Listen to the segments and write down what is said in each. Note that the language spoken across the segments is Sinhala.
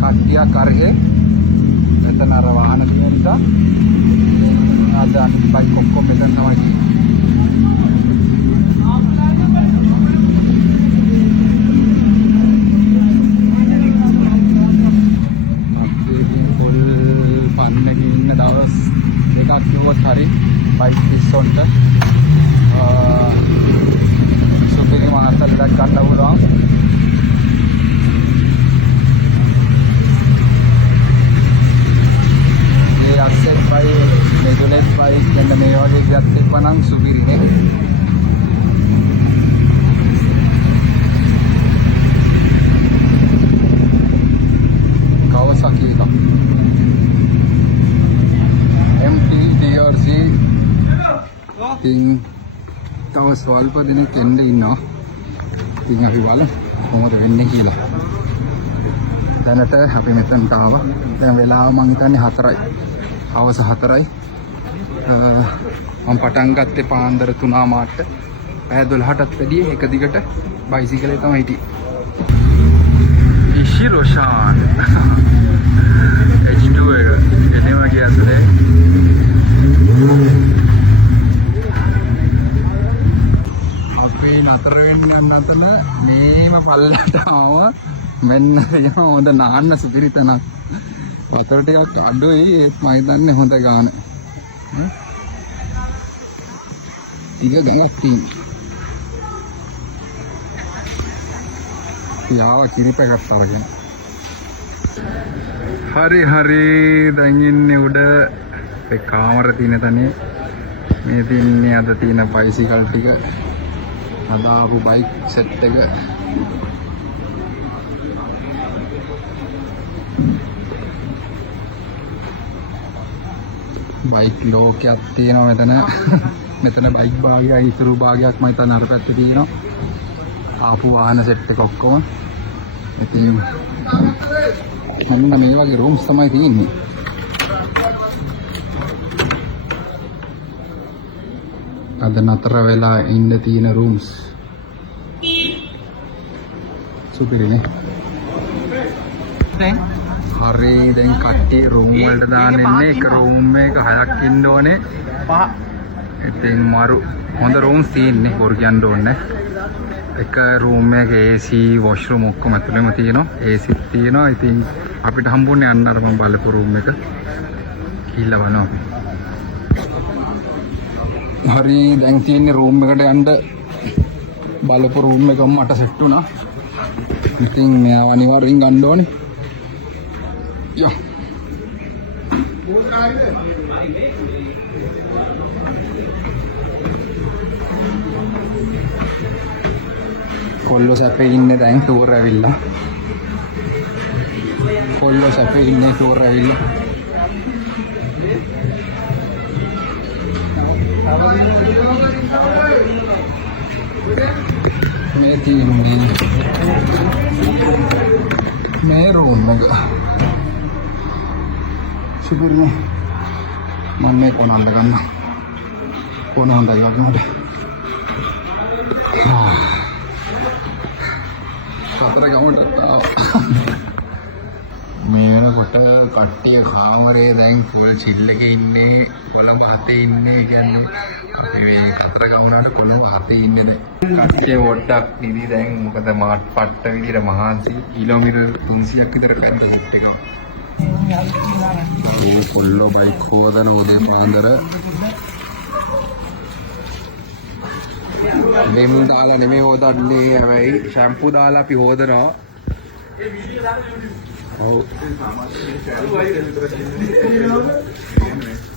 කට්ටියක් කරේ එතන අර වාහන තියෙන නිසා අද අනිත් බයික් ඔක්කොම මෙතන තමයි දවස් එකක් කිව්වොත් හරි බයික් ඉස්සොන්ට සුපිරි මාතර දෙයක් ගන්න පුළුවන්. මේ අස්සෙත් බයි මේ දුලෙත් බයි මෙන්න මේ වගේ ගියත් එක්කනම් සුපිරිනේ. Kawasaki එක ඉතින් තව ස්වල්ප දෙනෙක් එන්න ඉන්නවා. ඉතින් අපි බලමු කොහොමද වෙන්නේ කියලා. දැනට අපි මෙතනට ආවා. දැන් වෙලාව මං හිතන්නේ 4යි. හවස 4යි. මම පටන් ගත්තේ පාන්දර 3 මාට. පැය 12ටත් වැඩිය එක දිගට බයිසිකලේ තමයි හිටියේ. ඉෂිරෝෂාන් H2 එක එනවා කියන්නේ අපි නතර වෙන්න යන අතර මේම පල්ලට ආව මෙන්න හොඳ නාන්න සුපිරි තැනක්. වතුර ටිකක් අඩුයි ඒත් මම හිතන්නේ හොඳ ගාන. ටික ගඟක් තියෙනවා. යාව කිරිපැකක් අරගෙන. හරි දැන් ඉන්නේ උඩ ඒ කාමර තියෙන තැනේ. මේ තින්නේ අද තියෙන බයිසිකල් ටික. අදාපු බයික් සෙට් එක බයික් ලෝකයක් තියෙනවා මෙතන. මෙතන බයික් භාගයයි ඉතුරු භාගයක් මම හිතන්නේ අර පැත්තේ තියෙනවා. ආපු වාහන සෙට් එක ඔක්කොම. ඉතින් මෙන්න මේ වගේ රූම්ස් තමයි තියෙන්නේ. අද නතර වෙලා ඉන්න තියෙන රූම්ස් සුපිරිනේ. හරි දැන් කට්ටිය රූම් වලට දාන්න ඉන්නේ. එක රූම් එක 6ක් ඉන්න ඕනේ. 5. ඉතින් මාරු හොඳ රූම්ස් තියෙන්නේ. බොරු කියන්න ඕනේ. එක රූම් එකේ AC වොෂ්රූම් ඔක්කොම ඇතුළේම තියෙනවා. AC තියෙනවා. ඉතින් අපිට හම්බුනේ අන්න අර මම බලපු රූම් එක. ගිහිල්ලා බලමු. හරි දැන් තියෙන්නේ රූම් එකට යන්න බලපු රූම් එක මට සෙට් වුණා. ඉතින් මෙයාව අනිවාර්යෙන් ගන්න ඕනේ. යෝ. කොල්ලෝ සැපේ ඉන්නේ දැන් ටූර් ඇවිල්ලා. කොල්ලෝ සැපේ ඉන්නේ ටූර් ඇවිල්ලා. මේ තියෙන්නේ මේ රූම් එක. සුපිරිනේ. මම මේ කොනන්ට ගන්න. කොන හොඳයි වගේ මට. සතර ගමටත් ආවා. මේ වෙනකොට කට්ටිය කාමරේ දැන් ෆුල් චිල් එකේ ඉන්නේ. කොළඹ හතේ ඉන්නේ කියන්නේ මේ කතර ගමුණාට කොළඹ හතේ ඉන්නේ නේ. කට්ටිය පොඩ්ඩක් නිදි දැන් මොකද මාත් පට්ට විදියට මහන්සි කිලෝමීටර් 300ක් විතර පැද්ද ෂිෆ්ට් එක. මේ කොල්ලෝ බයික් හොදන උදේ පාන්දර මෙම් දාලා නෙමෙයි හොදන්නේ. හැබැයි ෂැම්පූ දාලා අපි හොදනවා. ඔව්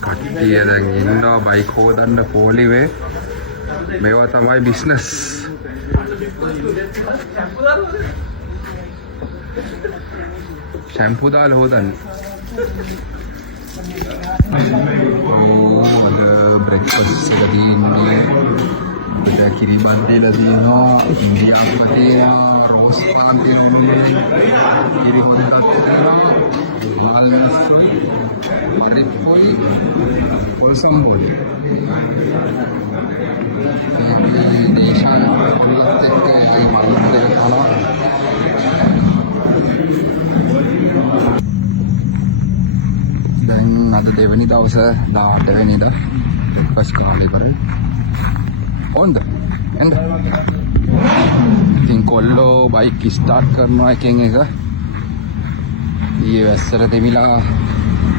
කට්ටිය දැන් ඉන්නවා බයික් හොදන්න පොලිවේ. මේවා තමයි බිස්නස්. ෂැම්පූ දාලා හොදන්නේ. අද බ්‍රෙක්ෆාස්ට් එක තියෙන්නේ. ada kiri bandi lah dino, India patina, rose plantin umumnya, kiri hodat tira, malmes, maripoi, polsambol. Ini desa kulat ke malam ke kana. අද දෙවෙනි දවස 18 වෙනිදා ෆස්ට් කාලේ ඉවරයි. ඕන්ද? එන්න. ඉතින් කොල්ලෝ බයික් ස්ටාර්ට් කරනවා එකෙන් එක. ඊයේ වැස්සට දෙමිලා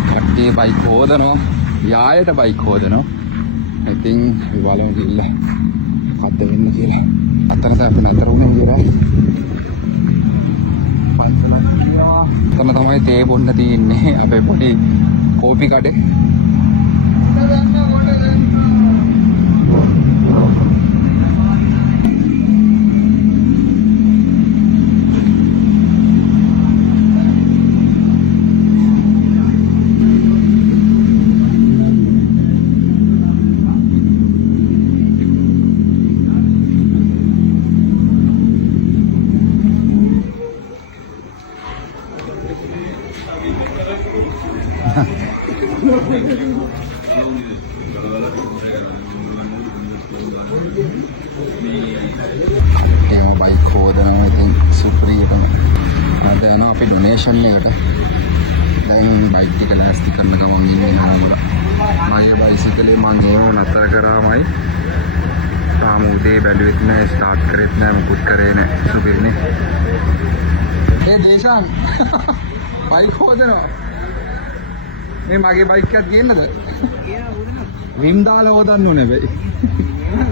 කට්ටිය බයික් හොදනවා. යායට බයික් හොදනවා. ඉතින් බලමු කියලා මොකද්ද වෙන්නේ කියලා. අතන තමයි නතර වුණේ කියලා. තම තමයි තේ බොන්න තියෙන්නේ අපේ පොඩි කෝපි කඩේ. Tema bike හොදනවා ඉතින් සුප්‍රීටම අද යනවා අපේ ඩොනේෂන් එකට. දැන් බයික් එක ලෑස්ති කරන ගමන් ඉන්නේ නාමල. මගේ බයිසිකලේ මම ඒව නතර කරාමයි. තාම උදේ බැලුවෙත් නැහැ, ස්ටාර්ට් කරෙත් නැහැ, මුකුත් කරේ නැහැ. සුපිරිනේ. ඒ දේශාන් බයික් හොදනවා. මේ මගේ බයික් එකක් ගේන්නද? රිම් දාලා හොදන්න ඕනේ බයි.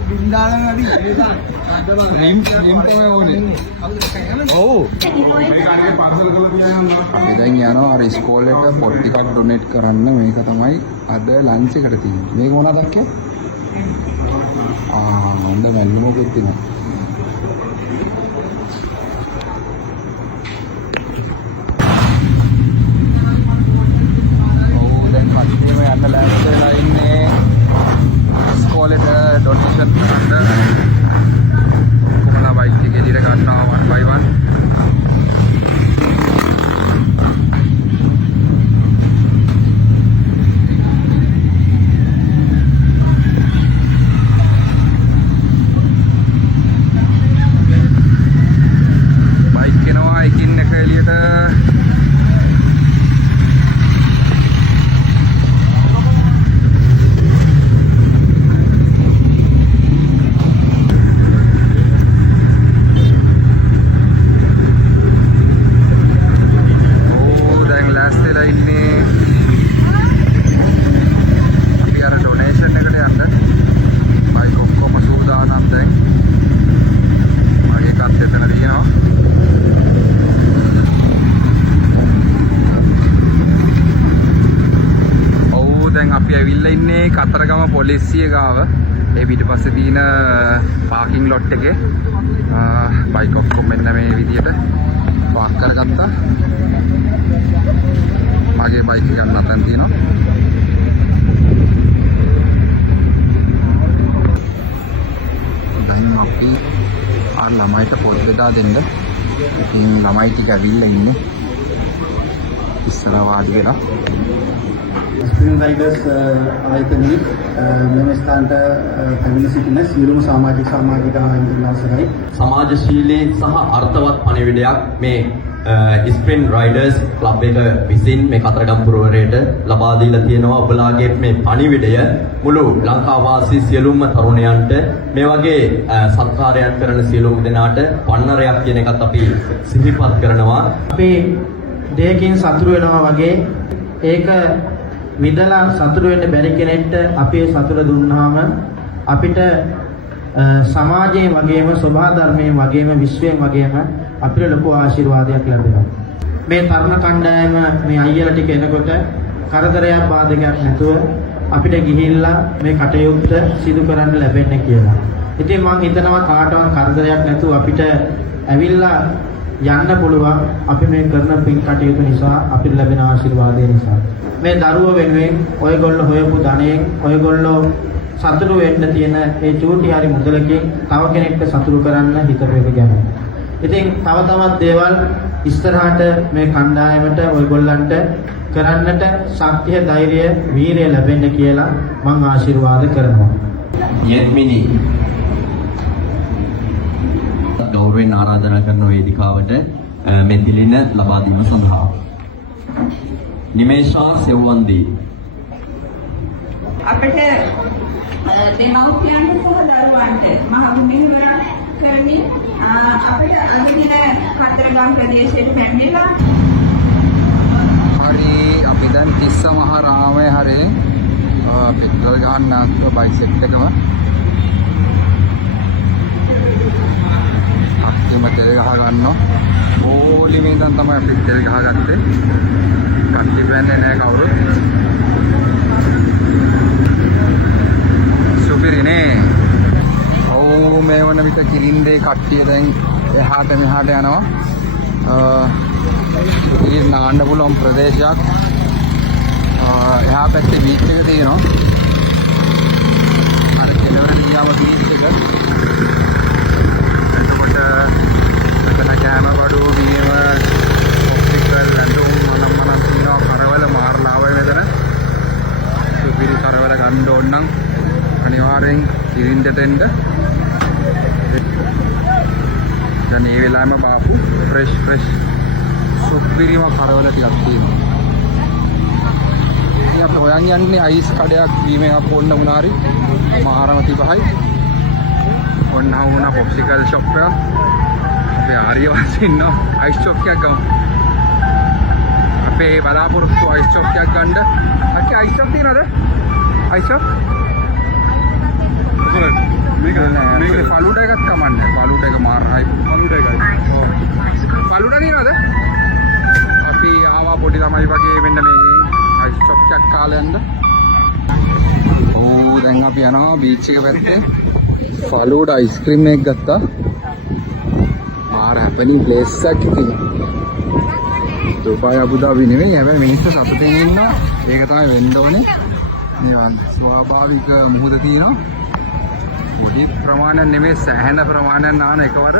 රිම් දාලා නැති රිම් තමයි ඕනේ. ඔව්. මේ කාර්යය පාර්සල් කරලා තියානවා. අපි දැන් යනවා අර ඉස්කෝලේට පොත් ටිකක් ඩොනේට් කරන්න. මේක තමයි අද ලන්ච් එකට තියෙන්නේ. මේක මොනවද අක්කේ? හොඳ මැල්ලුමකුත් තියෙනවා. කට්ටියම යන්න ලෑස්ති වෙලා ඉන්නේ ඉස්කෝලේට ඩොනේෂන් කරන්න. කොහොමද බයික් එක එළියට ගන්නවා 1 by 1. බයික් එනවා එකින් එක එළියට. අපි ඇවිල්ලා ඉන්නේ කතරගම පොලිසිය ගාව. ඒ පිටපස්සේ තියෙන පාකින් ලොට් එකේ බයික් ඔක්කොම මෙන්න මේ විදියට පාක් කරගත්තා. මගේ බයික් එක නතන් තියෙනවා. දැන් අපි ළමයිට පොත් බෙදා දෙන්න. ඉතින් ළමයි ටික ඇවිල්ලා ඉන්නේ ඉස්සර වාඩි වෙලා. ස්ප්‍රින් රයිඩර්ස් ආයතනයේ මෙම ස්ථානට පැමිණ සිටින සියලුම සමාජිකාවන්ට අවසරයි. සමාජශීලී සහ අර්ථවත් පණිවිඩයක් මේ ස්ප්‍රින් රයිඩර්ස් ක්ලබ් එක විසින් මේ කතරගම පුරවරයට ලබා දීලා තියෙනවා. ඔබලාගේ මේ පණිවිඩය මුළු ලංකාවාසී සියලුම තරුණයන්ට මේ වගේ සත්කාරයන් කරන සියලුම දෙනාට පන්නරයක් කියන එකත් අපි සිහිපත් කරනවා. අපි දෙයකින් සතුරු වෙනවා වගේ ඒක විදලා සතුරු වෙන්න බැරි කෙනෙක්ට අපි සතුර දුන්නාම අපිට සමාජයෙන් වගේම සබහා ධර්මයෙන් වගේම විශ්වයෙන් වගේම අපිට ලොකු ආශිර්වාදයක් ලැබෙනවා. මේ තරුණ කණ්ඩායම මේ අයියලා ටික එනකොට කරදරයක් බාධකයක් නැතුව අපිට ගිහිල්ලා මේ කටයුත්ත සිදු කරන්න ලැබෙන්නේ කියලා. ඉතින් මම හිතනවා කාටවත් කරදරයක් නැතුව අපිට ඇවිල්ලා යන්න පුළුවන් අපි මේ කරන පින් කටයුතු නිසා අපිට ලැබෙන ආශිර්වාදය නිසා. මේ දරුවෝ වෙනුවෙන් ඔයගොල්ලෝ හොයපු ධනයෙන් ඔයගොල්ලෝ සතුටු වෙන්න තියෙන ඒ චූටි හරි මුදලකින් තව කෙනෙක්ට සතුටු කරන්න හිතපු එක ගැන. ඉතින් තව තවත් දේවල් ඉස්සරහට මේ කණ්ඩායමට ඔයගොල්ලන්ට කරන්නට ශක්තිය, ධෛර්යය, වීරිය ලැබෙන්න කියලා මම ආශිර්වාද කරනවා. යෙත්මිනි ගෞරවයෙන් ආරාධනා කරන වේදිකාවට මෙතිලින ලබා දීම සඳහා. නිමේෂා සෙව්වන්දී අපිට දෙමව්පියන්ට සහ දරුවන්ට මහඟු මෙහෙවරක් කරමින් අපිට අද දින කතරගම ප්‍රදේශයට පැමිණිලා හරි අපි දැන් තිස්ස මහ රාමයේ හරේ පෙට්‍රල් ගන්න බයික් සෙට් එකම අක්කේම තෙල් ගහ ගන්නවා ඕලිමේ ඉඳන් තමයි අපි තෙල් ගහගත්තේ කට්ටි බෑන්නේ නැහැ කවුරුත් සුපිරිනේ ඔව් මේ වන විට කිරින්දේ කට්ටිය දැන් එහාට මෙහාට යනවා ඉතින් නාන්න පුළුවන් ප්‍රදේශයක් එහා පැත්තේ බීච් එක තියෙනවා අර කෙළවර නියාම බීච් එක එතකොට මෙතන කැම බඩු බීම ඔප්ටිකල් ඇඳුම් මනම් තියෙනවා කරවල මාරලා ආවේ මෙතන සුපිරි කරවල ගන්න ඕන නම් අනිවාර්යෙන් කිරින්දට එන්න දැන් මේ වෙලාවෙම බාපු ෆ්‍රෙෂ් සුපිරිම කරවල ටිකක් තියෙනවා අපි හොයන් යන්නේ අයිස් කඩයක් දීමේ අප ඔන්න මුනාරි මහරම 35යි ඔන්න වුණා පොප්සිකල් ෂොප් එක අපේ ආර්යවංශ ඉන්නවා අයිස් ෂොප් එකක් ගමු අපේ බලාපොරොත්තු අයිස් ෂොප් එකක් ගන්න අක්කේ අයිස් ෂොප් තියනද අයිස් ෂොප් මේක ෆලුඩා එකක් කමන්නේ ෆලුඩා එක මාරයි ෆලුඩා එකයි ෆලුඩා තියනද අපි ආවා පොඩි ළමයි වගේ මෙන්න මේ අයිස් ෂොප් එකක් කාලා යන්න. ඕ දැන් අපි යනවා බීච් එක පැත්තේ. ෆලූඩා අයිස්ක්‍රීම් එකක් ගත්තා. මාර හැපෙනින් ප්ලේස් එකක් ඉතින්. දුබයි අබුදාබි නෙවෙයි හැබැයි මිනිස්සු සතුටින් ඉන්නවා. ඒක තමයි වෙන්න ඕනේ. මේ ස්වාභාවික මුහුද තියෙනවා. පොඩි ප්‍රමාණයක් නෙමෙයි සෑහෙන ප්‍රමාණයක් නාන එකවර.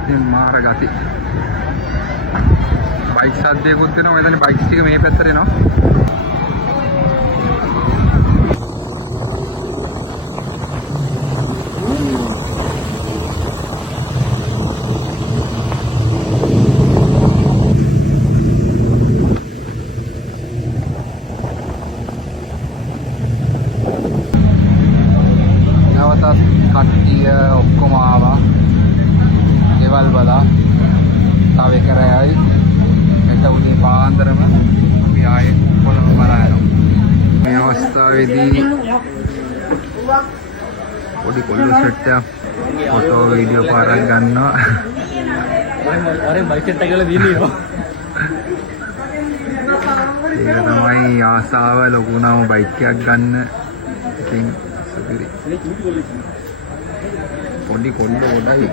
ඉතින් මාර ගති. බයික් සද්දයකුත් දෙනවා මෙතන බයික්ස් ටික මේ පැත්තට එනවා නැවතත් කට්ටිය ඔක්කොම ආවා ගෙවල් බලා තව එක රැයයි උදේ පාන්දරම අපි ආයේ කොළඹ බලා යනවා. මේ අවස්ථාවේදී පොඩි කොල්ලෝ සෙට් එකක් ෆොටෝ වීඩියෝ පාරක් ගන්නවා. අර බයික් එකක් ගලා දිනිනවා. ඒක තමයි ආසාව ලොකු නම බයික් එකක් ගන්න. ඉතින් සුපිරි. පොඩි කොල්ලෝ ගොඩයි.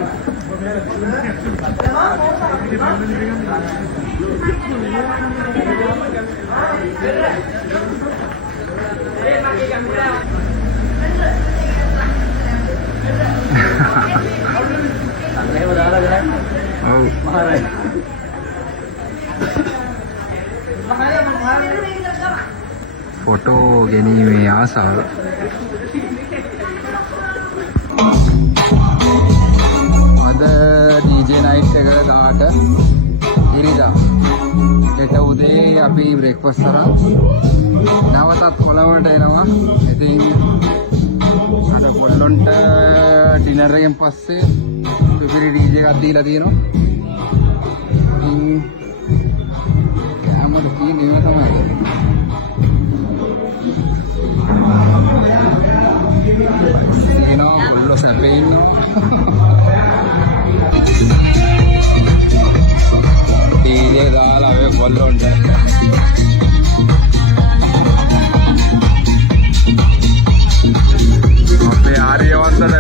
ෆොටෝ ගැනීමේ ආසාව අද DJ නයිට් එක 18 ඉරිදා හෙට උදේ අපි බ්‍රේක්ෆාස්ට් කරා නැවතත් කොළඹට එනවා ඉතින් අද කොළඹට ඩිනර් එකෙන් පස්සේ සුපිරි DJ එකක් දීලා තියෙනවා ඉතින් හැමෝම කියන්නේ ඒක තමයි එනවා කොල්ලෝ සැපේ ඉන්නවා ටීවී දාලා ඔය කොල්ලොන්ට අපේ ආර්යවංශද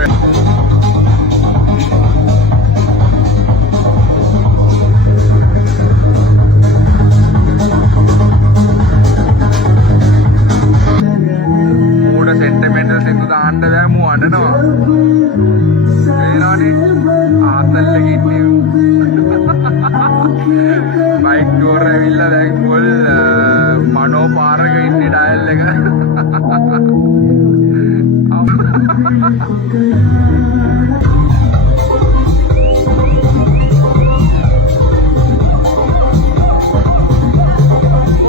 මූඩ සෙන්ටිමෙන්ටල් සින්දු දාන්න බෑ මූ අඬනවා ඒනවනේ ආතල්ලක ඉන්නේ බයික් ටුවර් ඇවිල්ලා දැන් ෆුල් මනෝ පාරක ඉන්නේ ඩයල් එක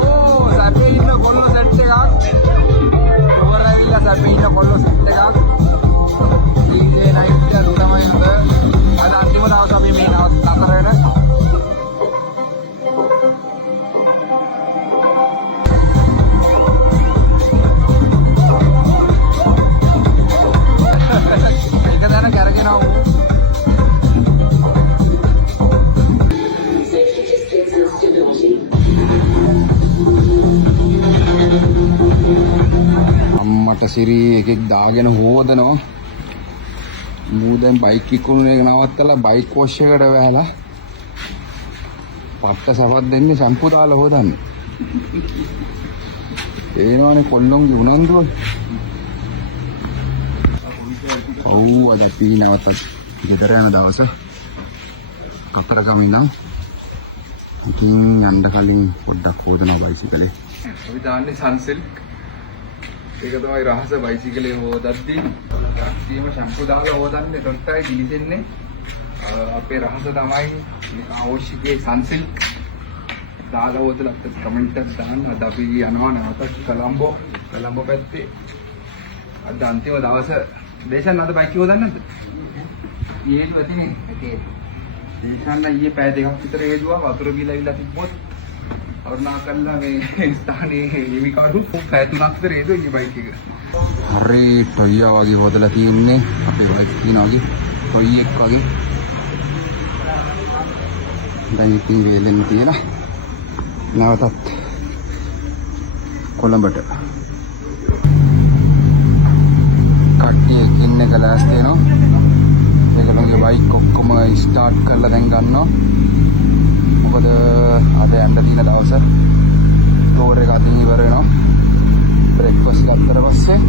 ඕ සැපේ ඉන්න කොල්ල සෙට් එකක් කොල්ලෝ සෙට් එකක් DJ night එක තමයි අද අන්තිම දවස් අපි මේ නතර වෙන එක දැන කරගෙනවා අම්මට සිරි එකෙක් දාගෙන හොදනවා මූ දැන් බයික් ඉක්කුණු එක නවත්තලා බයික් වොෂ් එකට වැහලා පට්ට සවත් දෙන්නේ ෂැම්පු දාලා හොදන්නේ ඒනවනේ කොල්ලොන්ගේ උනන්දුව ඔව් අද අපි නැවතත් ගෙදර යන දවස කතරගම ඉඳන් ඉතින් යන්න කලින් පොඩ්ඩක් හොදනවා බයිසිකලේ අපි දාන්නේ සන්සිල්ක් ඒක තමයි රහස බයිසිකලේ හොදද්දී ඊම ෂැම්පු දාලා හොදන්නේ ඩොට්ටයි දීදෙන්නේ අපේ රහස තමයි අවශ්‍යකේ සන්සිල්ක් දාලා හොදලා අපිට කමෙන්ට් එකක් දාන්න අද අපි යනවා නැවතත් කොළඹ පැත්තේ අද අන්තිම දවස දේශන් අද බයික් හොදන්නේ නැද්ද? ඊයේ වතිනේ දේශන් ඊයේ පැය දෙකක් විතර හේදුවා වතුර බීලා ඉවිලා තිබ්බොත් කරුණා කරලා මේ ස්ථානයේ හිමිකරු පැය 3ක් විතර හේදුවා ඊයේ බයික් එක. හරි ටොයියා වගේ හොදලා තියෙන්නේ අපේ බයික් තියෙනවා වගේ ටොයි එක වගේ. දැන් ඉතින් වේලෙන්න තියෙනවා. නැවතත් කොළඹට කට්ටිය ඉන්න එක ලෑස්ති වෙනවා. ඒගොල්ලෝගේ බයික් ඔක්කොම ස්ටාර්ට් කරලා දැන් ගන්නවා. මොකද අද යන්න තියෙන දවස රෝඩ් එක අදින් ඉවර වෙනවා. බ්‍රේක්ෆාස්ට් ගත්තට පස්සේ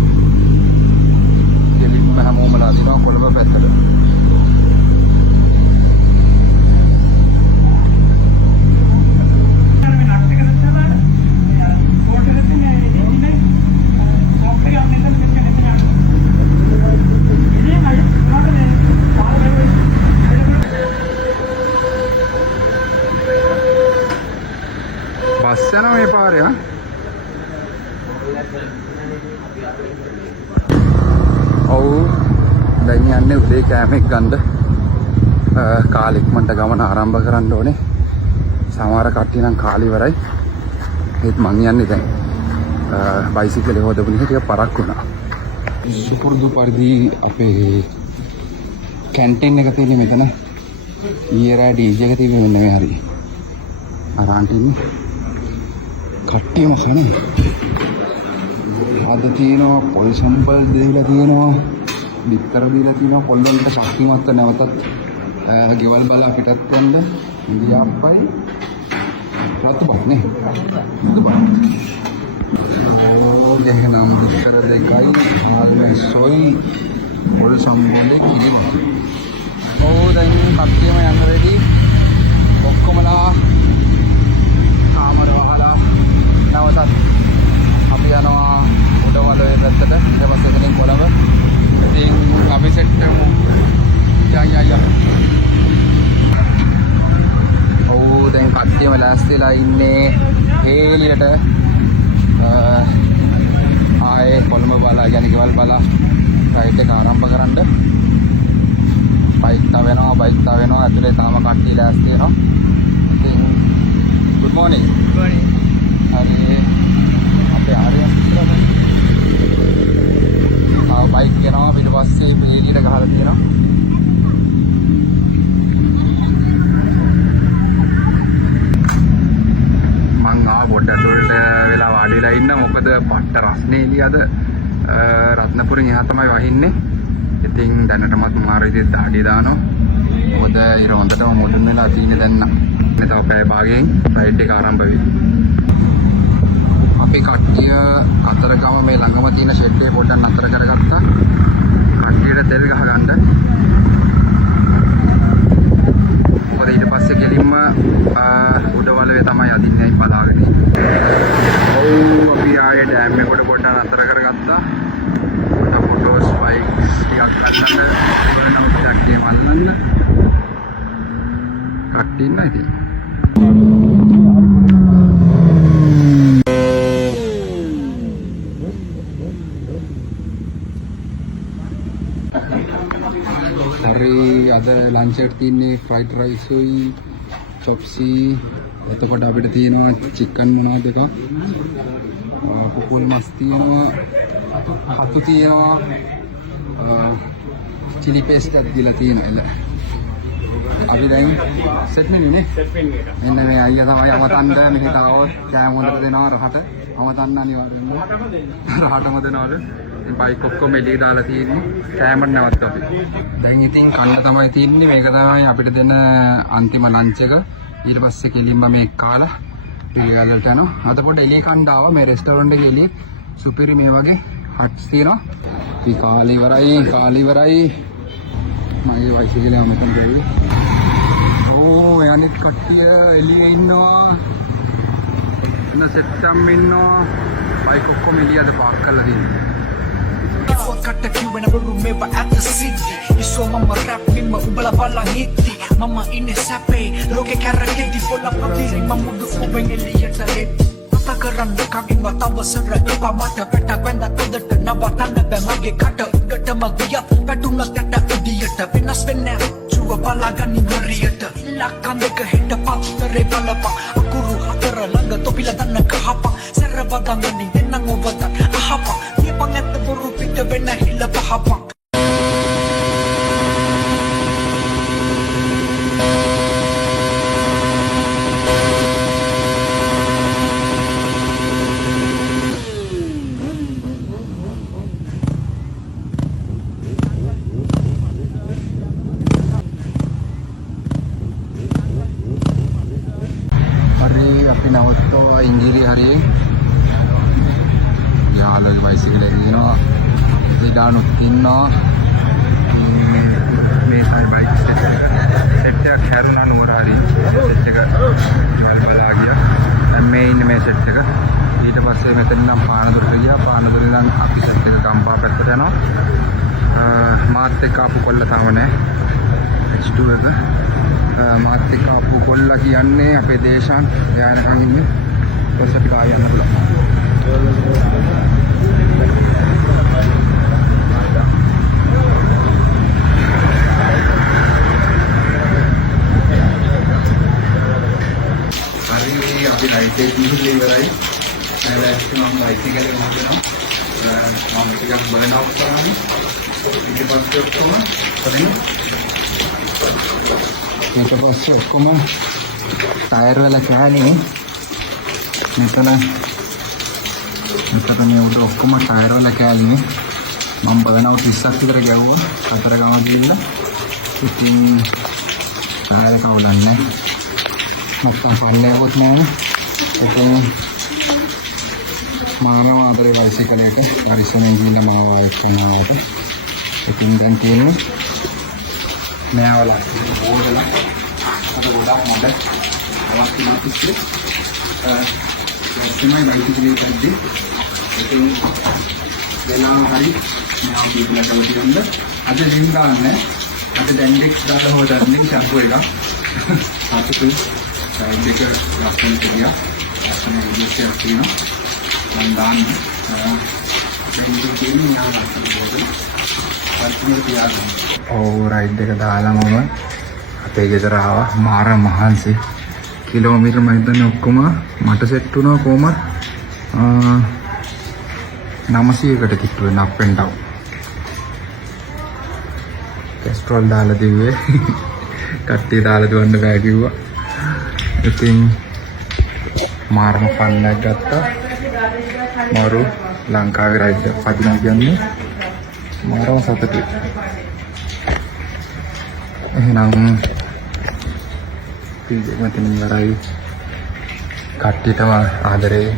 කෙලින්ම හැමෝමලා දිනවා කොළඹ පැත්තට. බස් යනවා මේ පාරේ හා ඔව් දැන් යන්නේ උදේ කෑමක් ගන්න කාලෙක්මන්ට ගමන ආරම්භ කරන්න ඕනේ සමහර කට්ටිය නම් කාලේ ඉවරයි ඒත් මං යන්නේ දැන් බයිසිකලේ හොදපු නිසා ටික පරක් වුණා සුපුරුදු පරිදි අපේ කැන්ටින් එක තියෙන්නේ මෙතන ඊයේ රෑ ඩීජේ එක තිබ්බේ මෙන්න මේ හරිය අරන්ට ඉන්නේ කට්ටියම කනවා අද තියෙනවා පොල් සම්පල් දීලා තියෙනවා බිත්තර දීලා තියෙනවා කොල්ලන්ට ශක්තිමත් නැවතත් ගෙවල් බලා පිටත් යන්න ඉන්දියාප්පයි රත්බත් නේ මුදබත් ඕ දෙහනම් බිත්තර දෙකයි ආල්මේ සොයි පොල් සම්පල්ලේ කිරිම ඕ දැන් කට්ටියම යන්න රෙඩි ඔක්කොමලා කාමර වහලා නැවතත් අපි යනවා උඩවලේ පැත්තට ඊට පස්සේ එතනින් කොළඹ ඉතින් අපි සෙට් කරමු යා ඔව් දැන් කට්ටියම ලෑස්තිලා ඉන්නේ හේලියට ආයේ කොළඹ බලා යන ගෙවල් බලා රයිඩ් එක ආරම්භ කරන්න බයික් තා වෙනවා ඇතුලේ තාම කට්ටිය ලෑස්ති වෙනවා ඉතින් good morning හරි අපේ ආර්යයන් බයික් යනවා ඊට පස්සේ එළියට ගහලා තියෙනවා මං පොඩ්ඩක් ඇතුළට වෙලා වාඩි වෙලා ඉන්න මොකද පට්ට රස්නේ එළිය අද රත්නපුරින් එහා තමයි වහින්නේ ඉතින් දැනටමත් මාර විදිහට දාඩිය දානවා මොකද ඊර හොඳටම මොඩර්න් වෙලා තියෙන්නේ දැන් නම් තව පැය භාගයෙන් රයිඩ් එක ආරම්භ වෙයි අපි කට්ටිය අතරගම මේ ළඟම තියෙන ෂෙඩ් එක පොඩ්ඩක් නතර කරගත්තා කට්ටියට තෙල් ගහගන්න මොකද ඊට පස්සේ කෙලින්ම උඩවලේ තමයි අදින්නේ බලාගෙන ඔව් අපි ආයේ ඩෑම් එකට පොඩ්ඩක් නතර කරගත්තා ෆොටෝස් බයික්ස් ටිකක් අල්ලන්න ඉවරනම් කට්ටිය මල්ලන්න කට්ටිය නැති ලන්ච් එකට තියෙන්නේ ෆ්‍රයිඩ් රයිස් උයි චොප්සි එතකොට අපිට තියෙනවා චිකන් මොනවද එක කුකුල් මස් තියෙනවා හතු තියෙනවා chili paste එකක් දීලා තියෙනවා එළ අපි දැන් සෙට් මෙනු නේ මෙන්න මේ අයියා තමයි අමතන්න මෙහෙට આવොත් කෑම හොඳට දෙනවා රහට අමතන්න අනිවාර්යෙන්ම රහටම දෙනවලු මේ බයික් ඔක්කොම එළිය දාලා තියෙන්නේ කෑමට නැවත් අපි දැන් ඉතින් කන්න තමයි තියෙන්නේ මේක තමයි අපිට දෙන අන්තිම ලන්ච් එක ඊට පස්සේ කෙලින්ම මේ කාලා පිළිවෙලට යනවා අද පොඩ එළිය කන්න ආවා මේ රෙස්ටෝරන්ට් එකේ එළිය සුපිරි මේ වගේ හට්ස් තියෙනවා අපි කාලේ ඉවරයි මගේ වයිෆ් කියලා මම කියන්නේ ඕ යන්නේ කට්ටිය එළියේ ඉන්නවා එන සෙට්ටම් ඉන්නවා බයික් ඔක්කොම එළියට පාක් කරලා තියෙනවා Cut the queue whenever we move at the city. You saw mama rapping, ma ubala bala hiti. Mama in a sape, loke karaketi pola papiri, mama do ubeng eliyata let. Takaran kagin matawa sara ipa mata peta kwenda todata nabatana be mage kata gata magiya petuna tata idiyata pinas venna chuwa bala gani mariyata lakande ka hita patare balapa akuru hatara langa topila danna kahapa sarra badangani denna ngobata ahapa ni pangat buru pita venna hila pahapa අපි නවත්තනවා ඉංගිරිය හරියේ යාළුවගේ බයිසිකල් එක දිනවා දෙඩානුත් ඉන්නවා මේ තමයි බයික් සෙට් එකක් හැරුණා නුවර හරිය සෙට් එක වල බලා ගියා දැන් මේ ඉන්නේ මේ සෙට් එක ඊට පස්සේ මෙතන නම් පානදුරට ගියා පානදුර ඉඳන් අපි සෙට් එක ගම්පා පැත්තට යනවා මාත් එක්ක ආපු කොල්ල තව නැහැ H2 එක මාත් එක්ක ආපු කොල්ලා කියන්නේ අපේ දේශාන් එයා නිකන් ඉන්නේ ඊට අපි කාය යන්න පුළුවන් හරි අපි ලයිට් එක ඉන්නේ ඉවරයි ලයිට් එක මම ලයිට් එක ගලව හදනවා මම ටිකක් බලනවා කරන්නේ ඊට පස්සේ ඔක්කොම කරන්නේ ඊට පස්සේ ඔක්කොම ටයර් වල කෑනේ මෙතන මේ උඩ ඔක්කොම ටයර් වල කෑනේ මම බලනවා 30ක් විතර ගැව්වොත් අතර ගමන් ගිහලා ඉතින් ටයර් කවලන්නේ නැත්නම් පල්ලේ හොත් නෑ ඉතින් මාරම අතරේ බයිසිකල් එක පරිස්සමෙන් ගිහින් මම වාරක් කරනවාට ඉතින් දැන් තියෙන්නේ මෙයාවලා ඕඩලා අද ගොඩක් හොඳ අවස්ථ මාතිස්ත්‍රි තමයි බයිසිකල් එකක්දී ඉතින් දෙනා හරි මෙයා කියලා තමයි අද ලින්ක් දාන්නේ අද ඩෙන්ඩෙක්ස් දාලා හොදන්නේ ෂැම්පූ එක අතට දෙක ලස්සන තියා ලස්සන විදිහට තියෙනවා මම දාන්නේ මේක කියන්නේ යා ලස්සන බෝඩ් ඔව් රයිඩ් එක දාලා මම අපේ ගෙදර ආවා මාර මහන්සි කිලෝමීටර් මම හිතන්නේ ඔක්කොම මට සෙට් වුණා කොහමද 900කට කිට්ටු වෙන අප් ඇන්ඩ් ඩවුන් පෙස්ට්‍රෝල් දාලා දිව්වේ කට්ටිය දාලා දුවන්න බෑ කිව්වා ඉතින් මාරම ෆන් එකක් ගත්තා මාරු ලංකාවේ රයිඩ් එක පදිනවා කියන්නේ මාරම සතුටුයි එහෙනම් මෙතන ඉවරයි කට්ටියටම ආදරේ